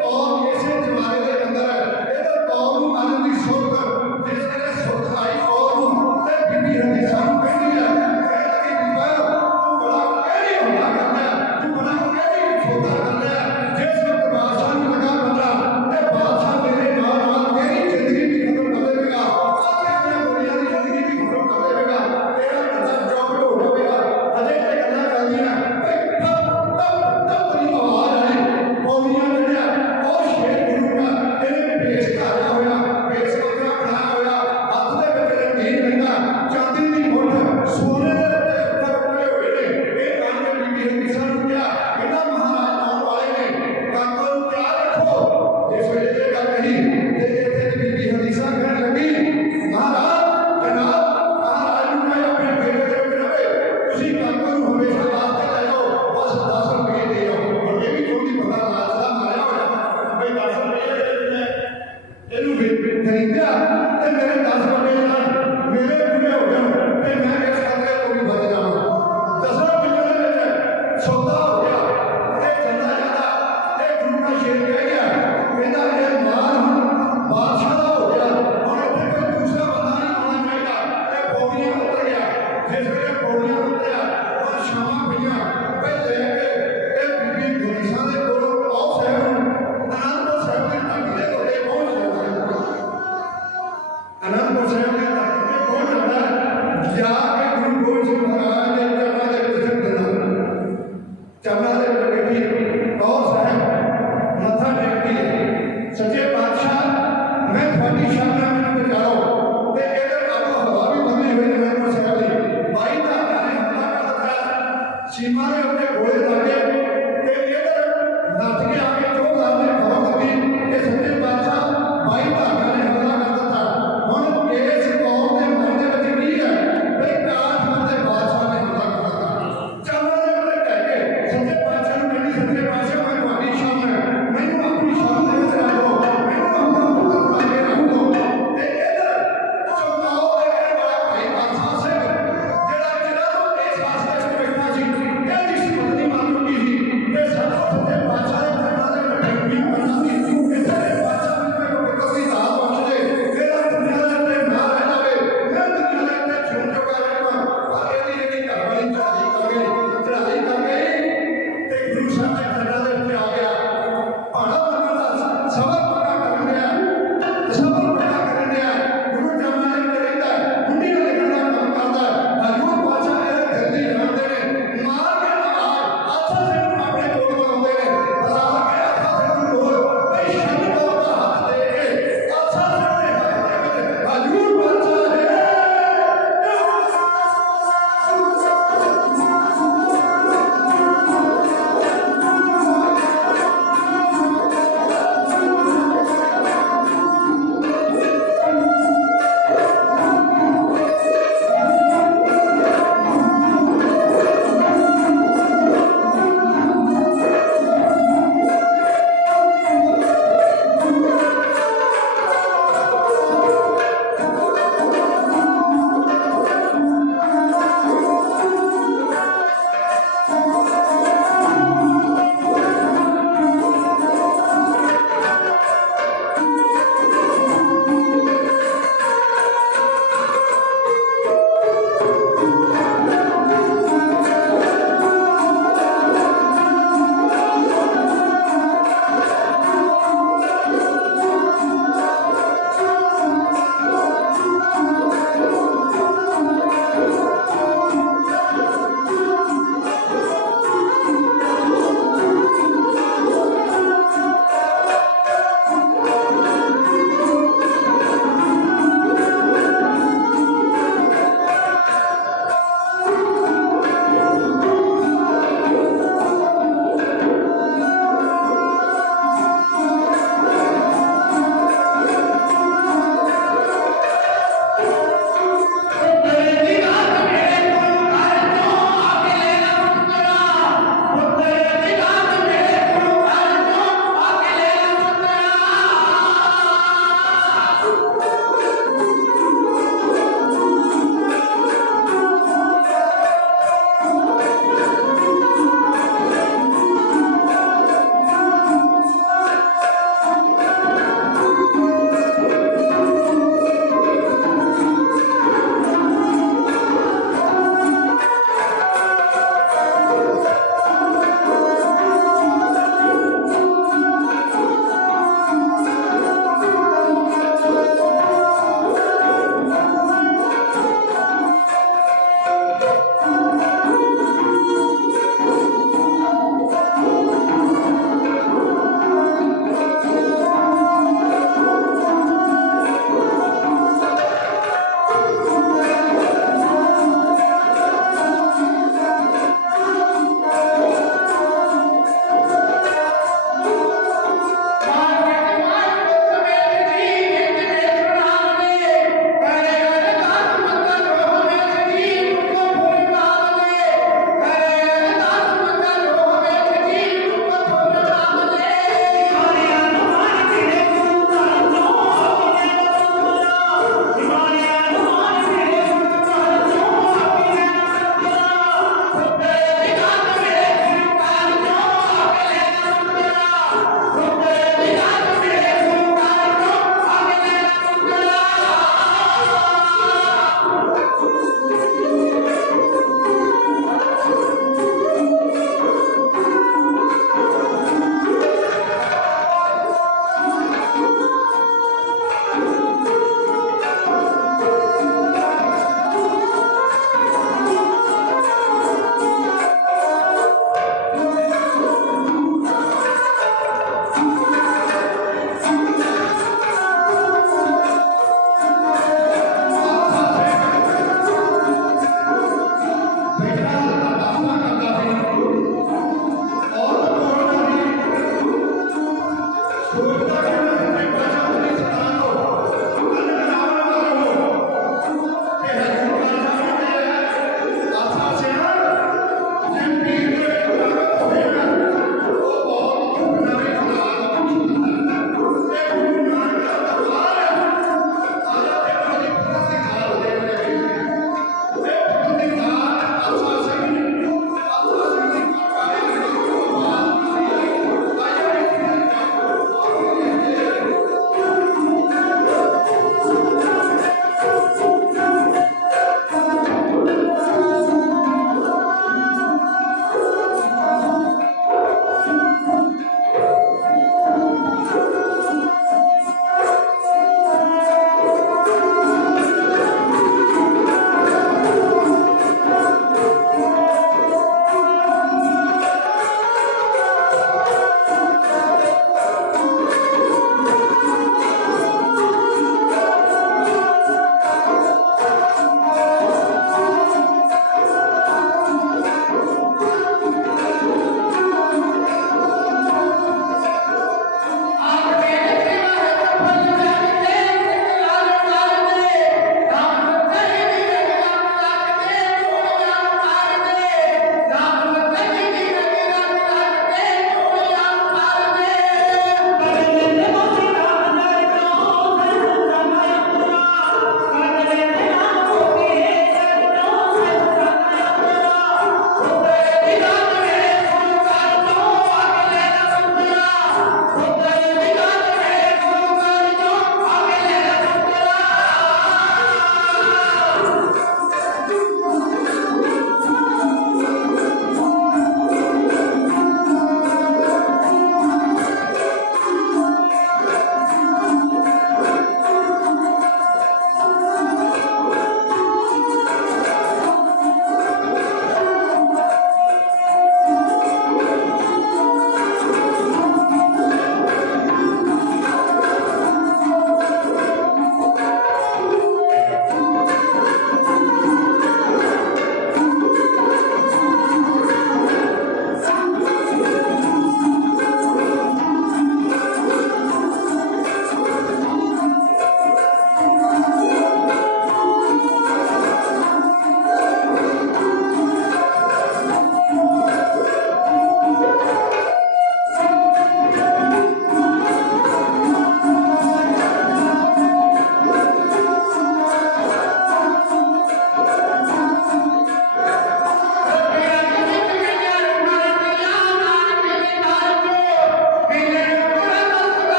ਕੌਮ ਇਸੇ ਜਮਾਰੇ ਦੇ ਅੰਦਰ ਹੈ ਇਹਦਾ ਕੌਮ ਨੂੰ ਮਾਰਨ ਦੀ ਸੋਚ ਕਰ